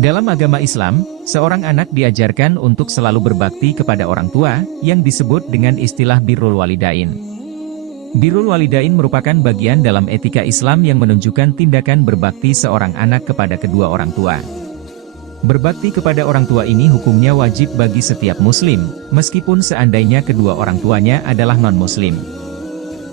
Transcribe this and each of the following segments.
Dalam agama Islam, seorang anak diajarkan untuk selalu berbakti kepada orang tua, yang disebut dengan istilah birrul walidain. Birrul walidain merupakan bagian dalam etika Islam yang menunjukkan tindakan berbakti seorang anak kepada kedua orang tua. Berbakti kepada orang tua ini hukumnya wajib bagi setiap muslim, meskipun seandainya kedua orang tuanya adalah non-muslim.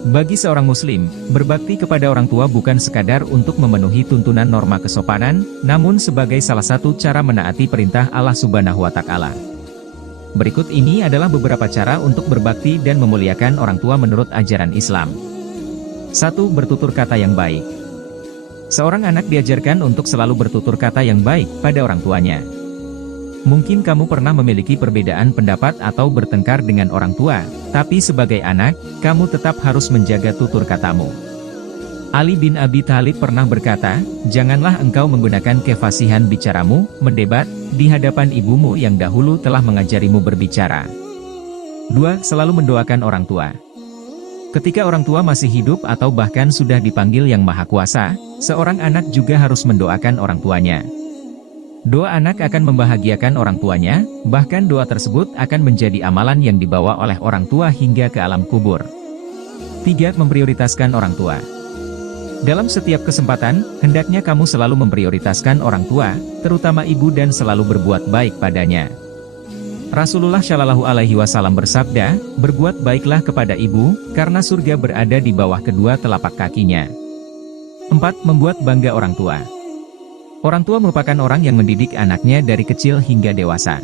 Bagi seorang muslim, berbakti kepada orang tua bukan sekadar untuk memenuhi tuntunan norma kesopanan, namun sebagai salah satu cara menaati perintah Allah Subhanahu wa Ta'ala. Berikut ini adalah beberapa cara untuk berbakti dan memuliakan orang tua menurut ajaran Islam. 1. Bertutur kata yang baik. Seorang anak diajarkan untuk selalu bertutur kata yang baik pada orang tuanya. Mungkin kamu pernah memiliki perbedaan pendapat atau bertengkar dengan orang tua, tapi sebagai anak, kamu tetap harus menjaga tutur katamu. Ali bin Abi Thalib pernah berkata, "Janganlah engkau menggunakan kefasihan bicaramu, mendebat, di hadapan ibumu yang dahulu telah mengajarimu berbicara." 2. Selalu mendoakan orang tua. Ketika orang tua masih hidup atau bahkan sudah dipanggil Yang Maha Kuasa, seorang anak juga harus mendoakan orang tuanya. Doa anak akan membahagiakan orang tuanya, bahkan doa tersebut akan menjadi amalan yang dibawa oleh orang tua hingga ke alam kubur. 3. Memprioritaskan orang tua. Dalam setiap kesempatan, hendaknya kamu selalu memprioritaskan orang tua, terutama ibu dan selalu berbuat baik padanya. Rasulullah Shallallahu Alaihi Wasallam bersabda, "Berbuat baiklah kepada ibu, karena surga berada di bawah kedua telapak kakinya." 4. Membuat bangga orang tua. Orang tua merupakan orang yang mendidik anaknya dari kecil hingga dewasa.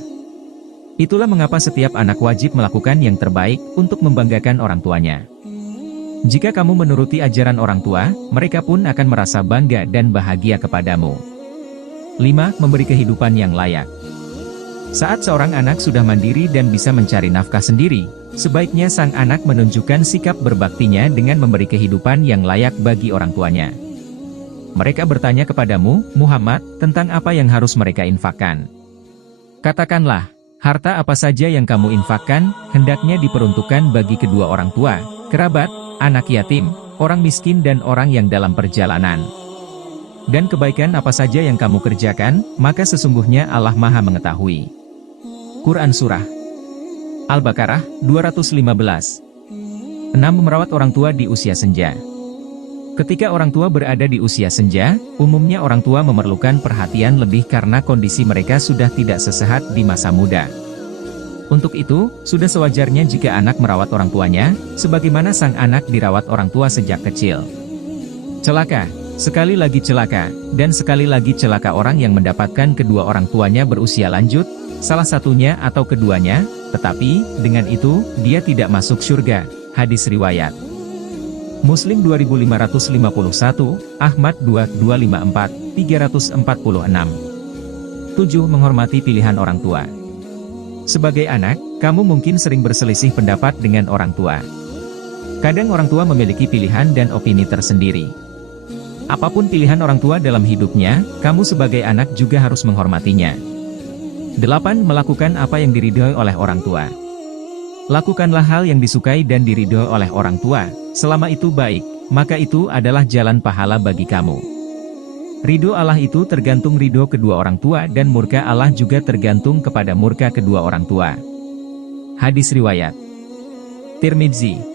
Itulah mengapa setiap anak wajib melakukan yang terbaik untuk membanggakan orang tuanya. Jika kamu menuruti ajaran orang tua, mereka pun akan merasa bangga dan bahagia kepadamu. 5. Memberi kehidupan yang layak. Saat seorang anak sudah mandiri dan bisa mencari nafkah sendiri, sebaiknya sang anak menunjukkan sikap berbaktinya dengan memberi kehidupan yang layak bagi orang tuanya. Mereka bertanya kepadamu, Muhammad, tentang apa yang harus mereka infakkan. Katakanlah, harta apa saja yang kamu infakkan, hendaknya diperuntukkan bagi kedua orang tua, kerabat, anak yatim, orang miskin dan orang yang dalam perjalanan. Dan kebaikan apa saja yang kamu kerjakan, maka sesungguhnya Allah Maha mengetahui. Quran Surah Al-Baqarah 215. 6. Merawat orang tua di usia senja. Ketika orang tua berada di usia senja, umumnya orang tua memerlukan perhatian lebih karena kondisi mereka sudah tidak sesehat di masa muda. Untuk itu, sudah sewajarnya jika anak merawat orang tuanya, sebagaimana sang anak dirawat orang tua sejak kecil. Celaka, sekali lagi celaka, dan sekali lagi celaka orang yang mendapatkan kedua orang tuanya berusia lanjut, salah satunya atau keduanya, tetapi, dengan itu, dia tidak masuk surga. Hadis riwayat Muslim 2551, Ahmad 2254, 346. 7. Menghormati pilihan orang tua. Sebagai anak, kamu mungkin sering berselisih pendapat dengan orang tua. Kadang orang tua memiliki pilihan dan opini tersendiri. Apapun pilihan orang tua dalam hidupnya, kamu sebagai anak juga harus menghormatinya. 8. Melakukan apa yang diridhoi oleh orang tua. Lakukanlah hal yang disukai dan diridhoi oleh orang tua, selama itu baik, maka itu adalah jalan pahala bagi kamu. Ridho Allah itu tergantung ridho kedua orang tua dan murka Allah juga tergantung kepada murka kedua orang tua. Hadis riwayat Tirmidzi.